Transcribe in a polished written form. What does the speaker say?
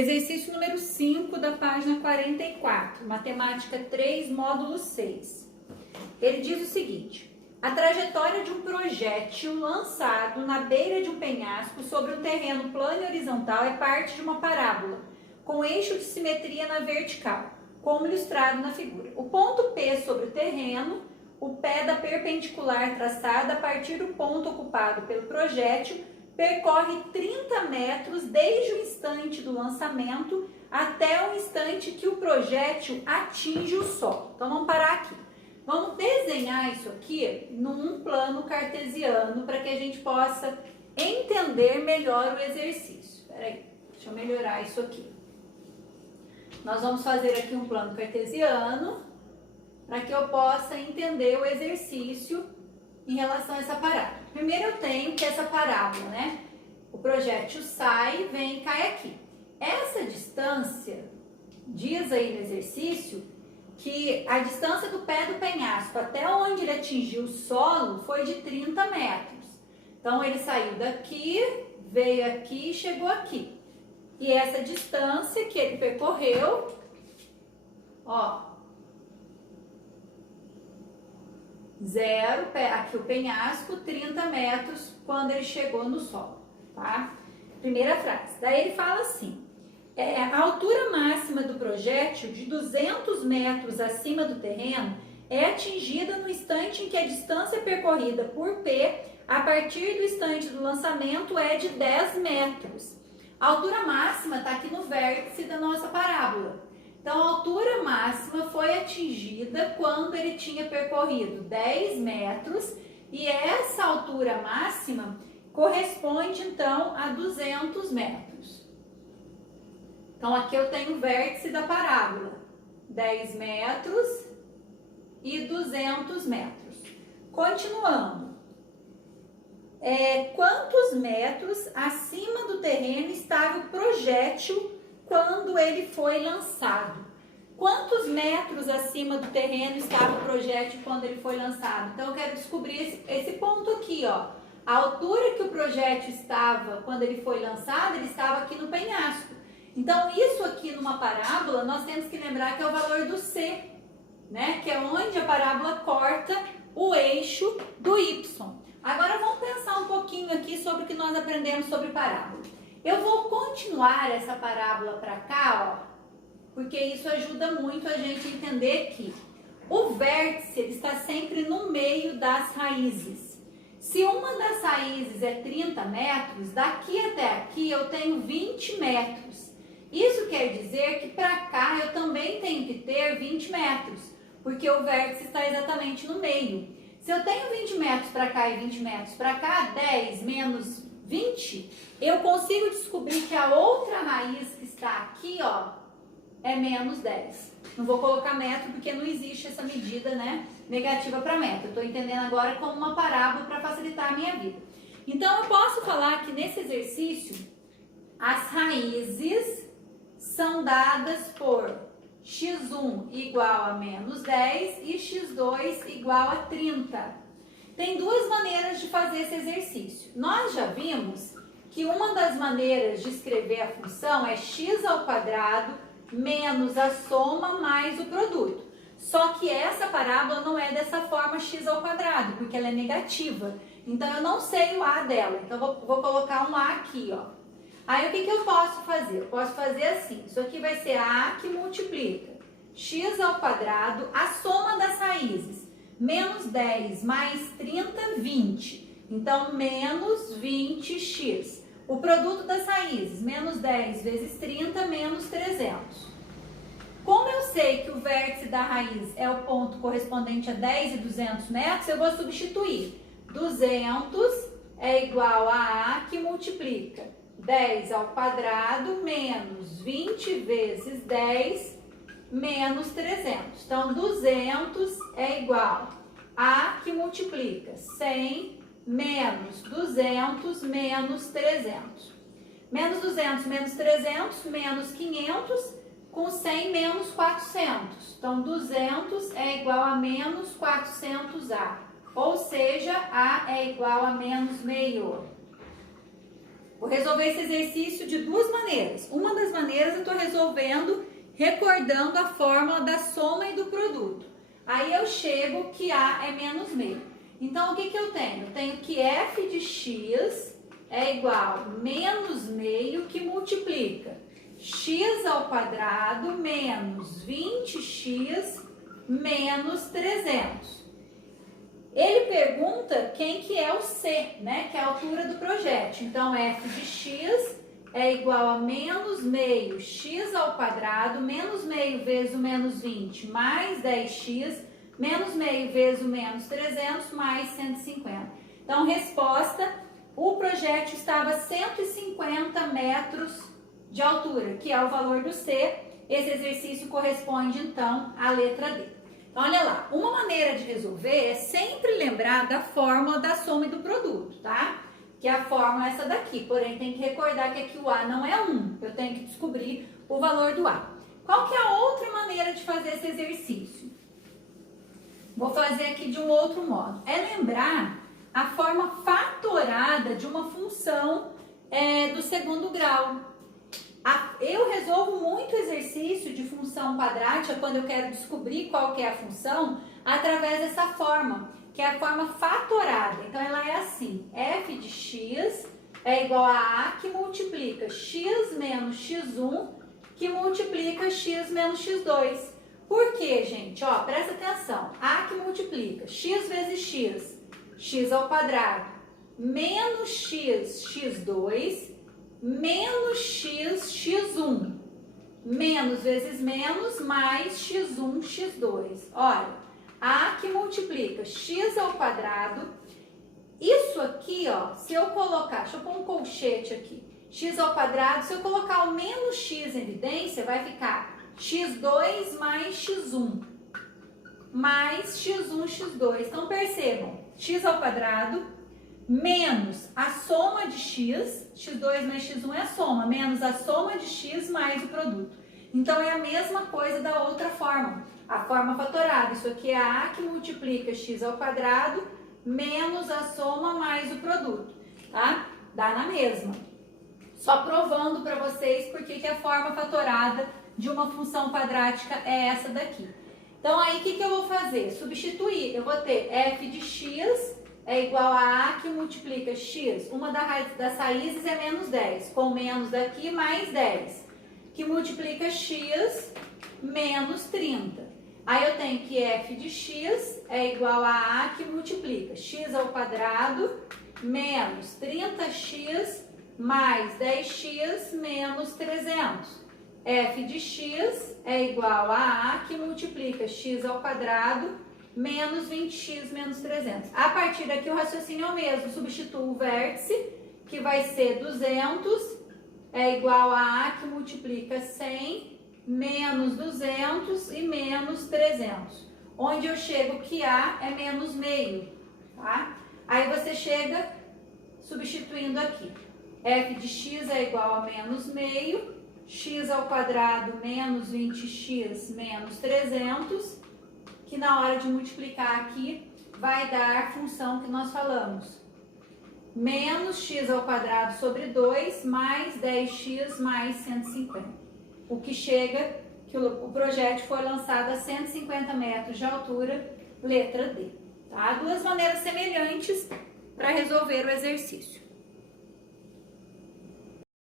Exercício número 5 da página 44, matemática 3, módulo 6. Ele diz o seguinte: a trajetória de um projétil lançado na beira de um penhasco sobre um terreno plano e horizontal é parte de uma parábola, com eixo de simetria na vertical, como ilustrado na figura. O ponto P sobre o terreno, o pé da perpendicular traçada a partir do ponto ocupado pelo projétil, percorre 30 metros desde o instante do lançamento até o instante que o projétil atinge o solo. Então vamos parar aqui. Vamos desenhar isso aqui num plano cartesiano para que a gente possa entender melhor o exercício. Espera aí, deixa eu melhorar isso aqui. Nós vamos fazer aqui um plano cartesiano para que eu possa entender o exercício em relação a essa parábola. Primeiro eu tenho que essa parábola, né? O projétil sai, vem e cai aqui. Essa distância, diz aí no exercício, que a distância do pé do penhasco até onde ele atingiu o solo foi de 30 metros. Então ele saiu daqui, veio aqui e chegou aqui. E essa distância que ele percorreu, ó, 0, aqui o penhasco, 30 metros quando ele chegou no solo, tá? Primeira frase. Daí ele fala assim: a altura máxima do projétil, de 200 metros acima do terreno, é atingida no instante em que a distância percorrida por P, a partir do instante do lançamento, é de 10 metros. A altura máxima está aqui no vértice da nossa parábola. Então, a altura máxima foi atingida quando ele tinha percorrido 10 metros e essa altura máxima corresponde, então, a 200 metros. Então, aqui eu tenho o vértice da parábola, 10 metros e 200 metros. Continuando. Quantos metros acima do terreno estava o projétil quando ele foi lançado? Quantos metros acima do terreno estava o projétil quando ele foi lançado? Então, eu quero descobrir esse ponto aqui, ó. A altura que o projétil estava quando ele foi lançado, ele estava aqui no penhasco. Então, isso aqui numa parábola, nós temos que lembrar que é o valor do C, né? Que é onde a parábola corta o eixo do Y. Agora, vamos pensar um pouquinho aqui sobre o que nós aprendemos sobre parábola. Eu vou continuar essa parábola para cá, ó, porque isso ajuda muito a gente a entender que o vértice ele está sempre no meio das raízes. Se uma das raízes é 30 metros, daqui até aqui eu tenho 20 metros. Isso quer dizer que para cá eu também tenho que ter 20 metros, porque o vértice está exatamente no meio. Se eu tenho 20 metros para cá e 20 metros para cá, 10 menos 20, eu consigo descobrir que a outra raiz que está aqui, ó, é menos 10. Não vou colocar metro porque não existe essa medida, né, negativa para metro. Eu estou entendendo agora como uma parábola para facilitar a minha vida. Então, eu posso falar que nesse exercício, as raízes são dadas por x1 igual a menos 10 e x2 igual a 30. Tem duas maneiras de fazer esse exercício. Nós já vimos que uma das maneiras de escrever a função é x ao quadrado menos a soma mais o produto. Só que essa parábola não é dessa forma x ao quadrado, porque ela é negativa. Então, eu não sei o a dela. Então, vou colocar um a aqui, ó. Aí, o que eu posso fazer? Eu posso fazer assim. Isso aqui vai ser a que multiplica x ao quadrado, a soma das raízes. Menos 10 mais 30, 20. Então, menos 20x. O produto das raízes, menos 10 vezes 30, menos 300. Como eu sei que o vértice da raiz é o ponto correspondente a 10 e 200 metros, eu vou substituir. 200 é igual a A que multiplica 10 ao quadrado menos 20 vezes 10 menos 300. Então, 200 é igual a que multiplica 100 menos 200 menos 300. Menos 200 menos 300 menos 500, com 100 menos 400. Então, 200 é igual a menos 400A. Ou seja, A é igual a menos meio. Vou resolver esse exercício de duas maneiras. Uma das maneiras eu estou resolvendo recordando a fórmula da soma e do produto. Aí eu chego que A é menos meio. Então, o que eu tenho? Eu tenho que f de x é igual a menos meio que multiplica x ao quadrado menos 20x menos 300. Ele pergunta quem que é o C, né? Que é a altura do projétil. Então, f de x é igual a menos meio x ao quadrado, menos meio vezes o menos 20 mais 10x, menos meio vezes o menos 300 mais 150. Então, resposta, o projétil estava a 150 metros de altura, que é o valor do C. Esse exercício corresponde, então, à letra D. Então, olha lá, uma maneira de resolver é sempre lembrar da fórmula da soma e do produto, tá? Que a fórmula é essa daqui, porém tem que recordar que aqui o A não é 1, eu tenho que descobrir o valor do A. Qual que é a outra maneira de fazer esse exercício? Vou fazer aqui de um outro modo. É lembrar a forma fatorada de uma função do segundo grau. Eu resolvo muito exercício de função quadrática quando eu quero descobrir qual que é a função através dessa forma, que é a forma fatorada. Então, ela é assim, f de x é igual a A que multiplica x menos x1 que multiplica x menos x2. Por quê, gente? Ó, presta atenção. A que multiplica x vezes x, x ao quadrado, menos x, x2, menos x, x1. Menos vezes menos, mais x1, x2. Olha, A que multiplica x ao quadrado. Isso aqui, ó, se eu colocar, deixa eu pôr um colchete aqui, x ao quadrado, se eu colocar o menos x em evidência, vai ficar x2 mais x1, mais x1, x2. Então, percebam, x ao quadrado, menos a soma de x, x2 mais x1 é a soma, menos a soma de x mais o produto. Então, é a mesma coisa da outra forma, a forma fatorada. Isso aqui é a A que multiplica x ao quadrado, menos a soma mais o produto, tá? Dá na mesma. Só provando para vocês porque que a forma fatorada de uma função quadrática é essa daqui. Então, aí, o que eu vou fazer? Substituir. Eu vou ter f de x é igual a A que multiplica x, uma das raízes é menos 10, com menos daqui mais 10, que multiplica x menos 30. Aí eu tenho que f de x é igual a A que multiplica x ao quadrado menos 30x mais 10x menos 300. F de x é igual a A que multiplica x ao quadrado menos 20x menos 300. A partir daqui o raciocínio é o mesmo. Substituo o vértice, que vai ser 200, é igual a A que multiplica 100 menos 200 e menos 300. Onde eu chego que A é menos meio, tá? Aí você chega substituindo aqui. F de x é igual a menos meio, x ao quadrado menos 20x menos 300, que na hora de multiplicar aqui vai dar a função que nós falamos. Menos x ao quadrado sobre 2 mais 10x mais 150. O que chega que o projétil foi lançado a 150 metros de altura, letra D. Tá? Duas maneiras semelhantes para resolver o exercício.